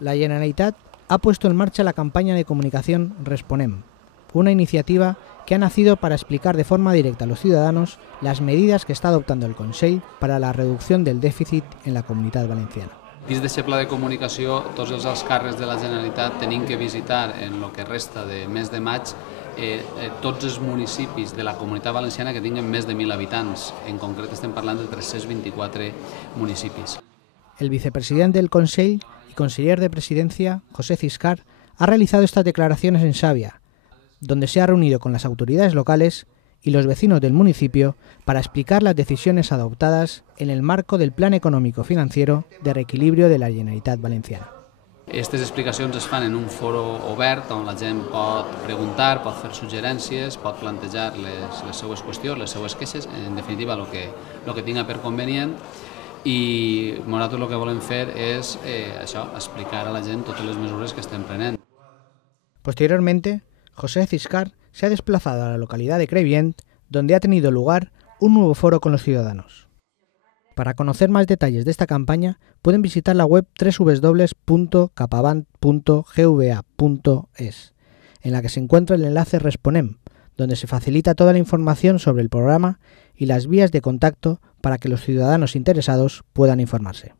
La Generalitat ha puesto en marcha la campaña de comunicación Responem, una iniciativa que ha nacido para explicar de forma directa a los ciudadanos las medidas que está adoptando el Consell para la reducción del déficit en la Comunitat Valenciana. Dins d'aquest pla de comunicació, tots els alts càrrecs de la Generalitat tenim que visitar en el que resta de mes de maig tots els municipis de la Comunitat Valenciana que tinguen més de 1.000 habitants. En concret estem parlant de 324 municipis. El vicepresidente del Consell y conseller de Presidencia, José Ciscar, ha realizado estas declaraciones en Xàbia, donde se ha reunido con las autoridades locales y los vecinos del municipio para explicar las decisiones adoptadas en el marco del Plan Económico-Financiero de Reequilibrio de la Generalitat Valenciana. Aquestes explicacions es fan en un foro obert on la gent pot preguntar, pot fer suggerències, pot plantejar les seues qüestions, les seues queixes, en definitiva el que tinga per convenient, i nosaltres el que volem fer és explicar a la gent totes les mesures que estem prenent. Posteriormente, José Ciscar se ha desplazado a la localidad de Crevillent, donde ha tenido lugar un nuevo foro con los ciudadanos. Para conocer más detalles de esta campaña, pueden visitar la web www.capavant.gva.es, en la que se encuentra el enlace Responem, donde se facilita toda la información sobre el programa y las vías de contacto para que los ciudadanos interesados puedan informarse.